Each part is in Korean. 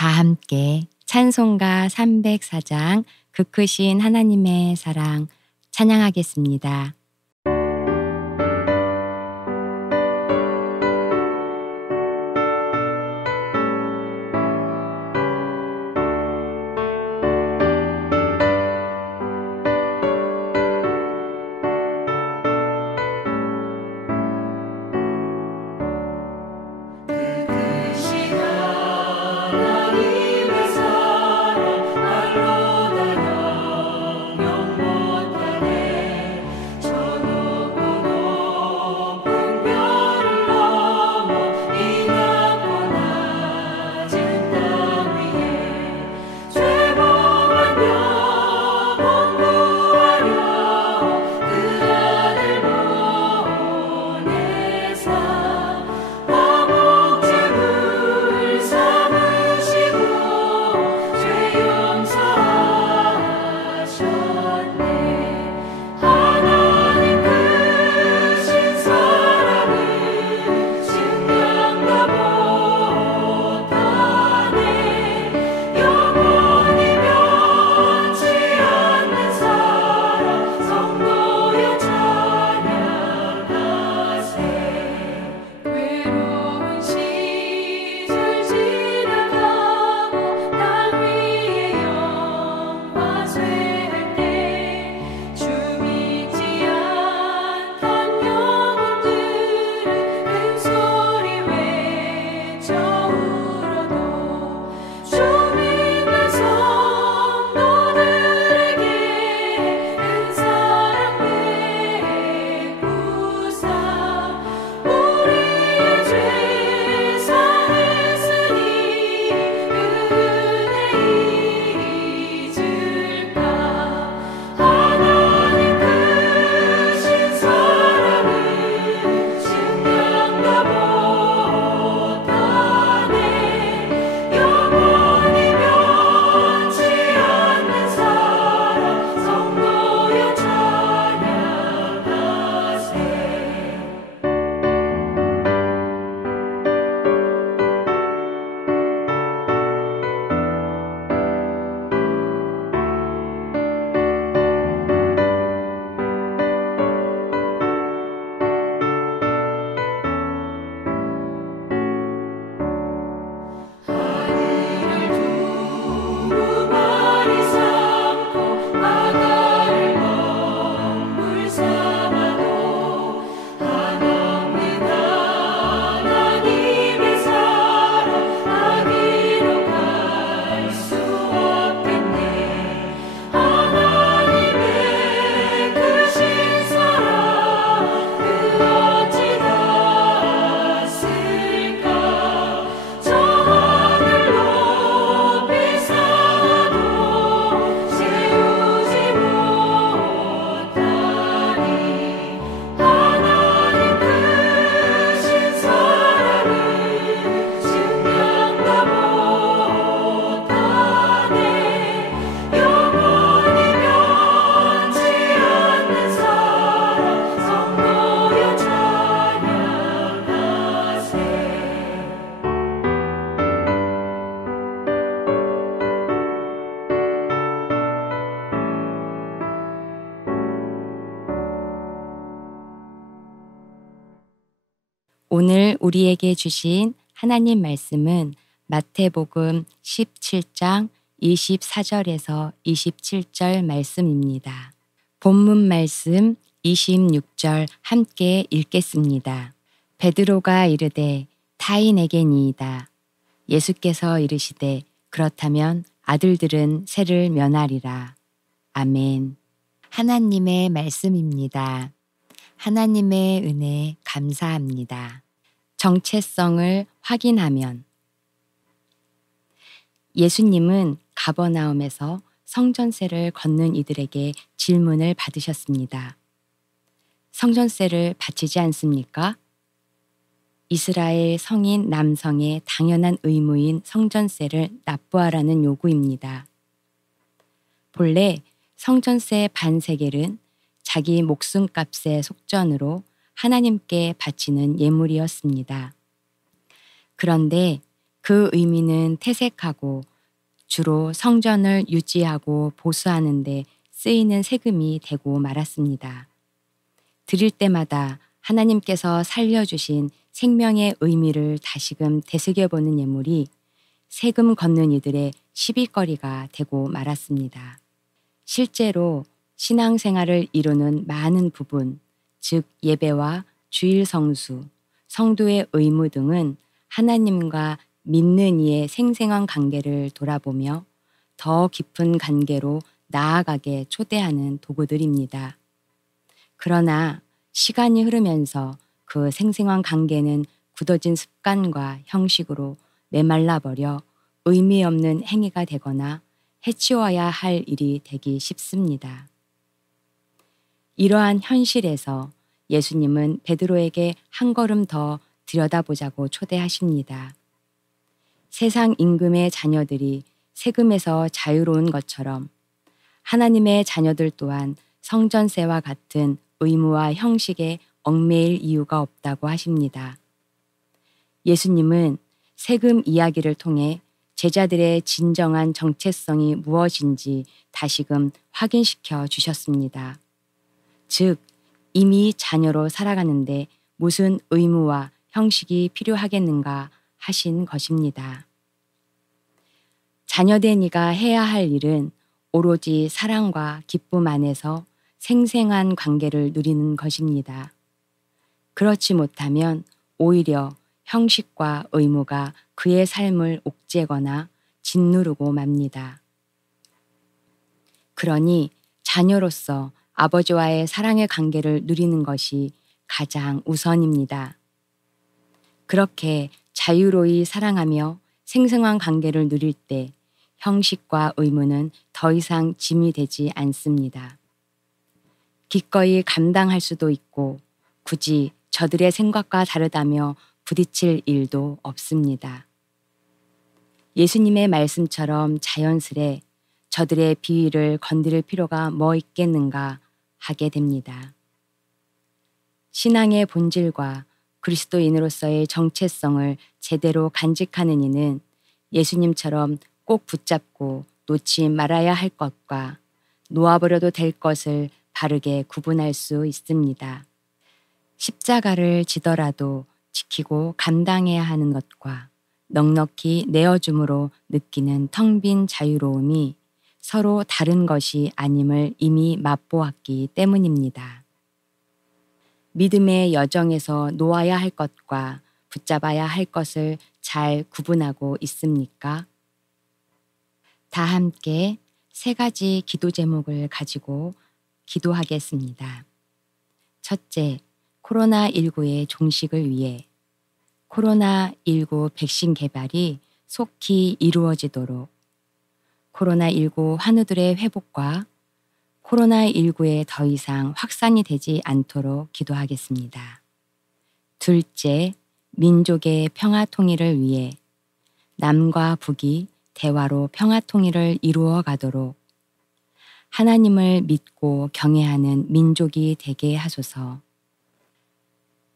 다 함께 찬송가 304장 그 크신 하나님의 사랑 찬양하겠습니다. 오늘 우리에게 주신 하나님 말씀은 마태복음 17장 24절에서 27절 말씀입니다. 본문 말씀 26절 함께 읽겠습니다. 베드로가 이르되 타인에게니이다. 예수께서 이르시되 그렇다면 아들들은 세를 면하리라. 아멘. 하나님의 말씀입니다. 하나님의 은혜 감사합니다. 정체성을 확인하면 예수님은 가버나움에서 성전세를 걷는 이들에게 질문을 받으셨습니다. 성전세를 바치지 않습니까? 이스라엘 성인 남성의 당연한 의무인 성전세를 납부하라는 요구입니다. 본래 성전세 반세겔은 자기 목숨값의 속전으로 하나님께 바치는 예물이었습니다. 그런데 그 의미는 퇴색하고 주로 성전을 유지하고 보수하는 데 쓰이는 세금이 되고 말았습니다. 드릴 때마다 하나님께서 살려주신 생명의 의미를 다시금 되새겨보는 예물이 세금 걷는 이들의 시비거리가 되고 말았습니다. 실제로 신앙생활을 이루는 많은 부분, 즉 예배와 주일 성수, 성도의 의무 등은 하나님과 믿는 이의 생생한 관계를 돌아보며 더 깊은 관계로 나아가게 초대하는 도구들입니다. 그러나 시간이 흐르면서 그 생생한 관계는 굳어진 습관과 형식으로 메말라버려 의미 없는 행위가 되거나 해치워야 할 일이 되기 쉽습니다. 이러한 현실에서 예수님은 베드로에게 한 걸음 더 들여다보자고 초대하십니다. 세상 임금의 자녀들이 세금에서 자유로운 것처럼 하나님의 자녀들 또한 성전세와 같은 의무와 형식에 얽매일 이유가 없다고 하십니다. 예수님은 세금 이야기를 통해 제자들의 진정한 정체성이 무엇인지 다시금 확인시켜 주셨습니다. 즉, 이미 자녀로 살아가는데 무슨 의무와 형식이 필요하겠는가 하신 것입니다. 자녀된 이가 해야 할 일은 오로지 사랑과 기쁨 안에서 생생한 관계를 누리는 것입니다. 그렇지 못하면 오히려 형식과 의무가 그의 삶을 옥죄거나 짓누르고 맙니다. 그러니 자녀로서 아버지와의 사랑의 관계를 누리는 것이 가장 우선입니다. 그렇게 자유로이 사랑하며 생생한 관계를 누릴 때 형식과 의무는 더 이상 짐이 되지 않습니다. 기꺼이 감당할 수도 있고 굳이 저들의 생각과 다르다며 부딪힐 일도 없습니다. 예수님의 말씀처럼 자연스레 저들의 비위를 건드릴 필요가 뭐 있겠는가 하게 됩니다. 신앙의 본질과 그리스도인으로서의 정체성을 제대로 간직하는 이는 예수님처럼 꼭 붙잡고 놓지 말아야 할 것과 놓아버려도 될 것을 바르게 구분할 수 있습니다. 십자가를 지더라도 지키고 감당해야 하는 것과 넉넉히 내어줌으로 느끼는 텅 빈 자유로움이 서로 다른 것이 아님을 이미 맛보았기 때문입니다. 믿음의 여정에서 놓아야 할 것과 붙잡아야 할 것을 잘 구분하고 있습니까? 다 함께 세 가지 기도 제목을 가지고 기도하겠습니다. 첫째, 코로나19의 종식을 위해 코로나19 백신 개발이 속히 이루어지도록 코로나19 환우들의 회복과 코로나19에 더 이상 확산이 되지 않도록 기도하겠습니다. 둘째, 민족의 평화 통일을 위해 남과 북이 대화로 평화 통일을 이루어 가도록 하나님을 믿고 경외하는 민족이 되게 하소서.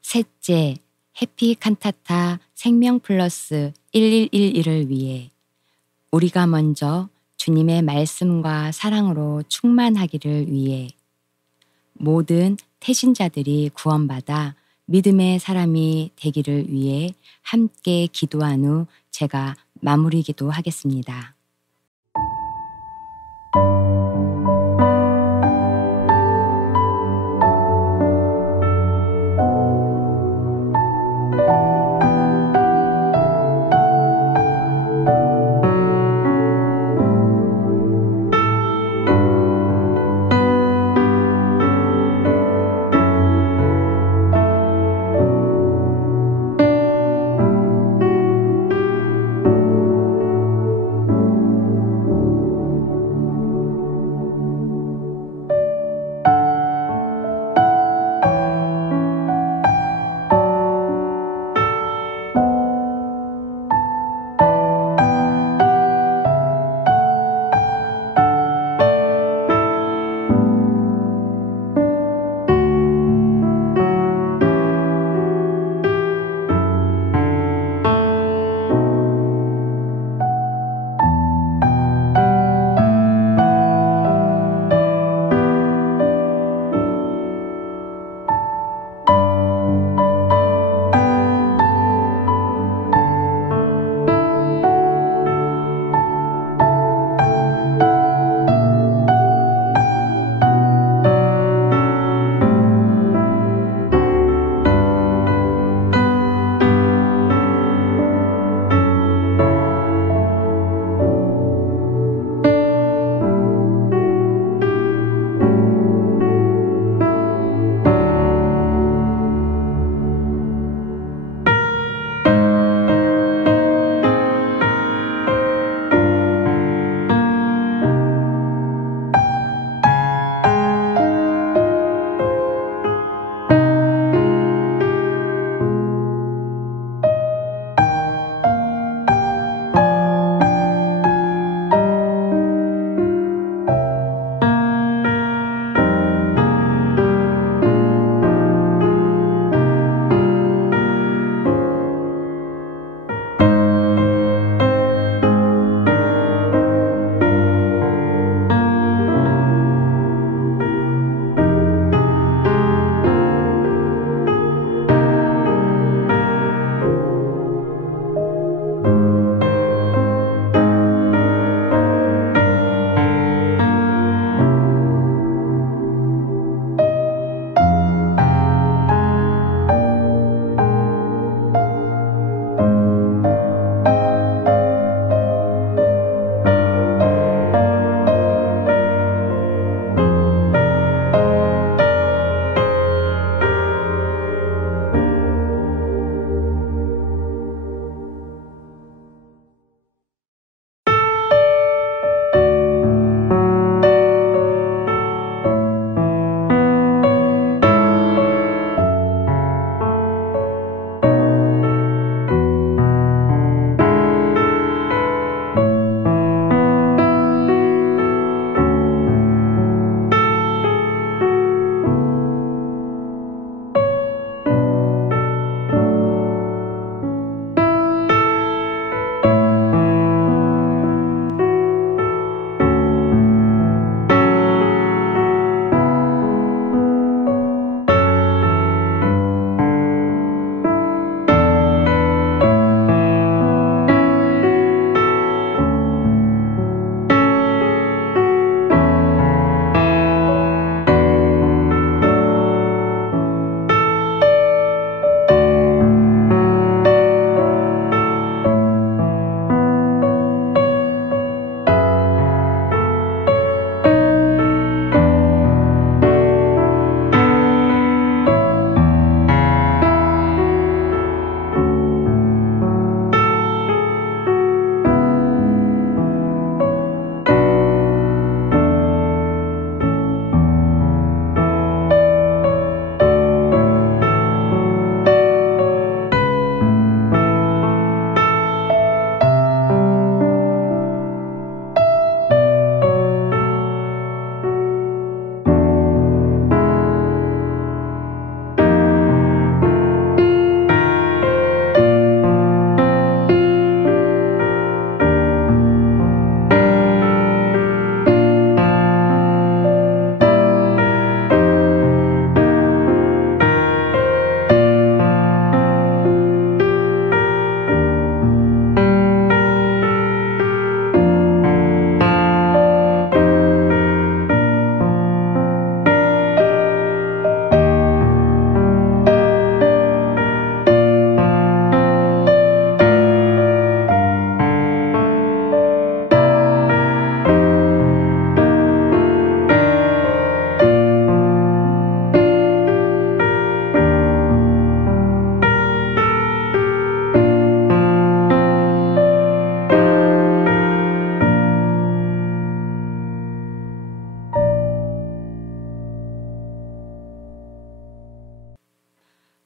셋째, 해피 칸타타 생명 플러스 1111을 위해 우리가 먼저 주님의 말씀과 사랑으로 충만하기를 위해 모든 태신자들이 구원받아 믿음의 사람이 되기를 위해 함께 기도한 후 제가 마무리 기도하겠습니다.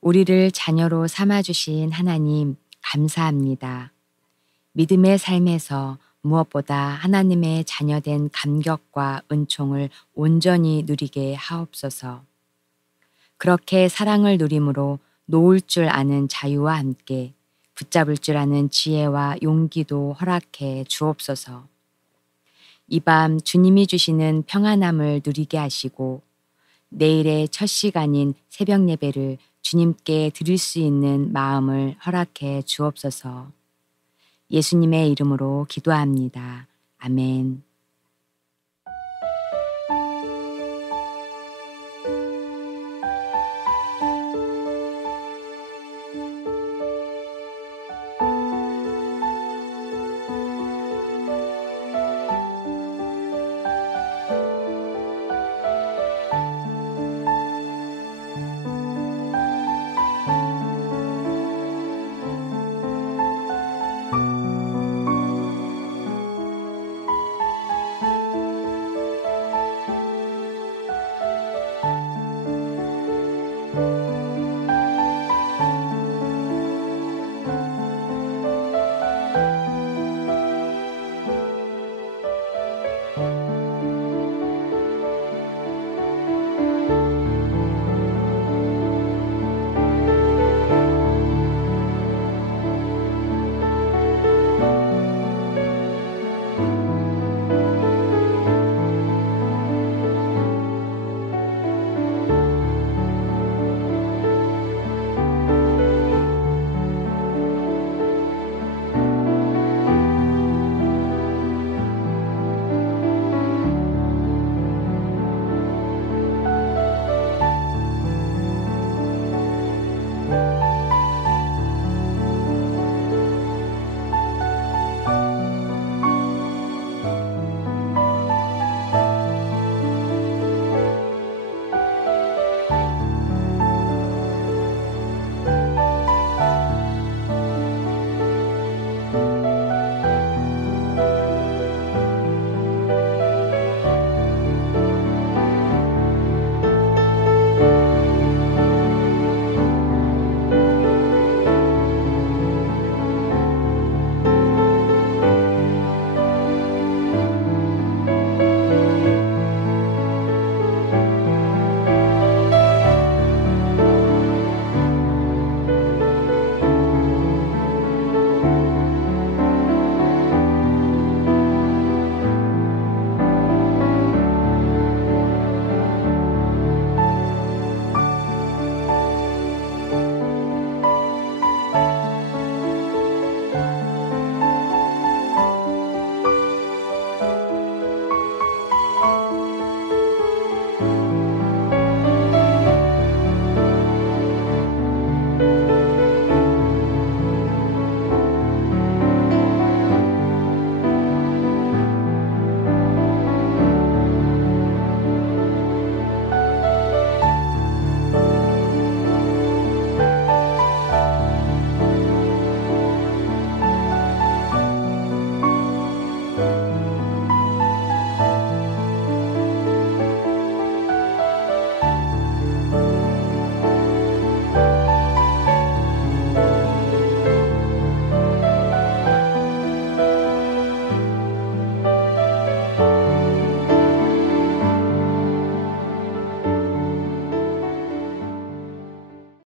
우리를 자녀로 삼아주신 하나님 감사합니다. 믿음의 삶에서 무엇보다 하나님의 자녀된 감격과 은총을 온전히 누리게 하옵소서. 그렇게 사랑을 누림으로 놓을 줄 아는 자유와 함께 붙잡을 줄 아는 지혜와 용기도 허락해 주옵소서. 이 밤 주님이 주시는 평안함을 누리게 하시고 내일의 첫 시간인 새벽 예배를 주님께 드릴 수 있는 마음을 허락해 주옵소서. 예수님의 이름으로 기도합니다. 아멘.